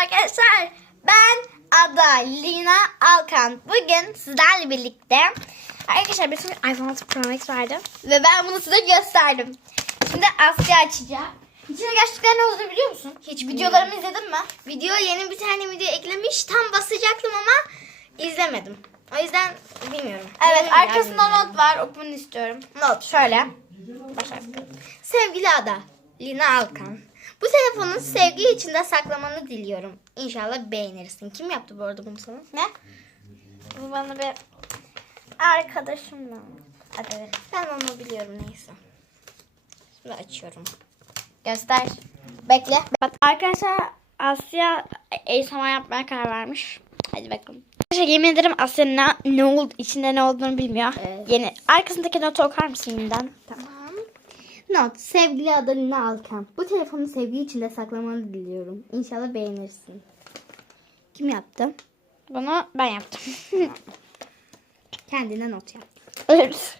arkadaşlar. Ben Ada Lina Alkan. Bugün sizlerle birlikte arkadaşlar bir sürü iPhone 6 Pro Max vardı. Ve ben bunu size gösterdim. Şimdi Asya açacağım. İçine gerçekten ne olduğunu biliyor musun? Hiç videolarımı izledin mi? Video yeni bir tane video eklemiş. Tam basacaktım ama izlemedim. O yüzden bilmiyorum. Evet Yemin arkasında not var. Okumunu istiyorum. Not şöyle. Başlayalım. Sevgili Ada, Lina Alkan. Bu telefonu sevgi içinde saklamanı diliyorum. İnşallah beğenirsin. Kim yaptı bu arada bunu sana? Ne? Bu bana bir arkadaşımla. Hadi ben onu biliyorum neyse. Şimdi açıyorum. Göster. Bekle. Bak arkadaşlar Asya ASMR yapmaya karar vermiş. Hadi bakalım. Arkadaşlar yemin ederim Asya ne, ne oldu, içinde ne olduğunu bilmiyor. Evet. Yeni. Arkasındaki notu okar mısın yeniden? Tamam. Not. Sevgili Adalina Alkan. Bu telefonu sevgi içinde saklamanı diliyorum. İnşallah beğenirsin. Kim yaptı? Bunu ben yaptım. Kendine not yap. Evet.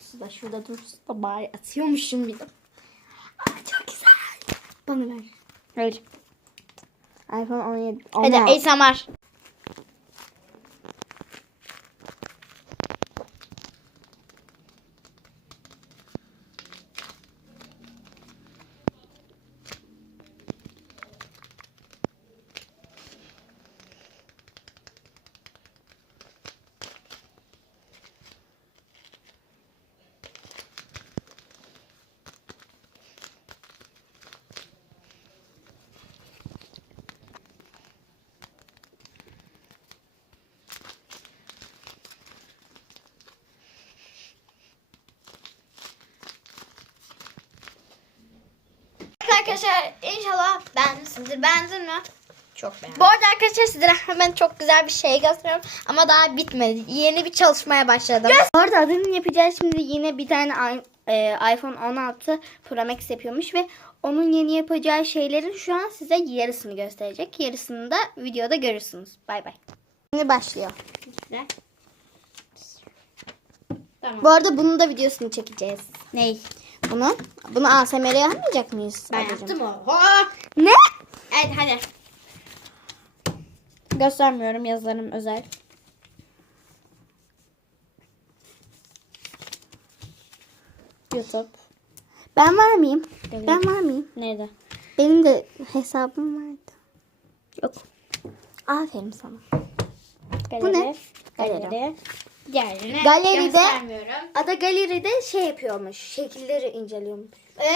Su da şurada dursun da bari atıyormuşum bir de. Aa, çok güzel. Bana ver. Öyle. iPhone 17. Hadi ASMR. Arkadaşlar inşallah beğenmişsinizdir. Beğendin mi? Çok beğendim. Bu arada arkadaşlar sizlere hemen çok güzel bir şey gösteriyorum. Ama daha bitmedi. Yeni bir çalışmaya başladım. Bu arada adının yapacağı şimdi yine bir tane e, iPhone 16 Pro Max yapıyormuş ve onun yeni yapacağı şeylerin şu an size yarısını gösterecek. Yarısını da videoda görürsünüz. Bay bay. Şimdi başlıyor. Ne? Tamam. Bu arada bunun da videosunu çekeceğiz. Ney? Bunu. Bunu ASMR'ye yapmayacak mıyız? Ben Adacığım? yaptım o. Ha! Ne? Evet hadi. Göstermiyorum yazarım özel. YouTube. Ben var mıyım? Evet. Ben var mıyım? Nerede? Benim de hesabım vardı. Yok. Aferin sana. Galeri. ne? Galeri. Diğerine Galeride- göstermiyorum. Ada galeride şey yapıyormuş. Şekilleri inceliyormuş. Evet